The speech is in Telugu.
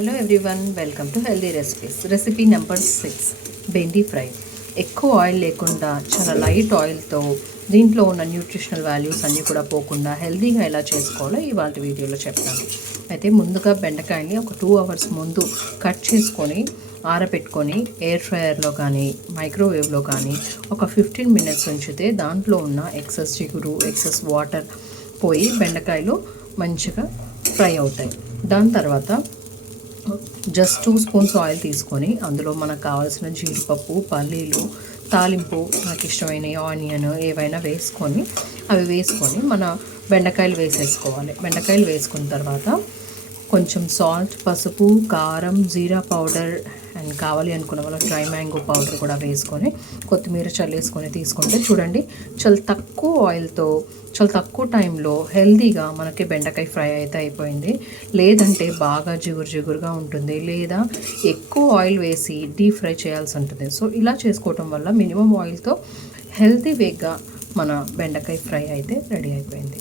Hello everyone, welcome to healthy recipes. Recipe number 6 bhindi fry. ఎక్కువ ఆయిల్ లేకుండా చాలా లైట్ ఆయిల్తో దీంట్లో ఉన్న న్యూట్రిషనల్ వాల్యూస్ అన్నీ కూడా పోకుండా హెల్దీగా ఎలా చేసుకోవాలో ఇవాళ వీడియోలో చెప్తాను. అయితే ముందుగా బెండకాయని ఒక 2 అవర్స్ ముందు కట్ చేసుకొని ఆరబెట్టుకొని ఎయిర్ ఫ్రైయర్లో కానీ మైక్రోవేవ్లో కానీ ఒక 15 మినిట్స్ ఉంచితే దాంట్లో ఉన్న ఎక్సెస్ చిగురు ఎక్సెస్ వాటర్ పోయి బెండకాయలు మంచిగా ఫ్రై అవుతాయి. దాని తర్వాత జస్ట్ 2 స్పూన్స్ ఆయిల్ తీసుకొని అందులో మనకు కావాల్సిన జీడిపప్పు, పల్లీలు, తాలింపు, నాకు ఇష్టమైన ఆనియన్ ఏవైనా వేసుకొని మన బెండకాయలు వేసేసుకోవాలి. బెండకాయలు వేసుకున్న తర్వాత కొంచెం సాల్ట్, పసుపు, కారం, జీరా పౌడర్ అండ్ కావాలి అనుకున్న వాళ్ళు డ్రై మ్యాంగో పౌడర్ కూడా వేసుకొని కొత్తిమీర చల్లేసుకొని తీసుకుంటే చూడండి చాలా తక్కువ ఆయిల్తో చాలా తక్కువ టైంలో హెల్తీగా మనకి బెండకాయ ఫ్రై అయితే అయిపోయింది. లేదంటే బాగా జిగురుగా ఉంటుంది, లేదా ఎక్కువ ఆయిల్ వేసి డీప్ ఫ్రై చేయాల్సి ఉంటుంది. సో ఇలా చేసుకోవటం వల్ల మినిమం ఆయిల్తో హెల్తీ వేగా మన బెండకాయ ఫ్రై అయితే రెడీ అయిపోయింది.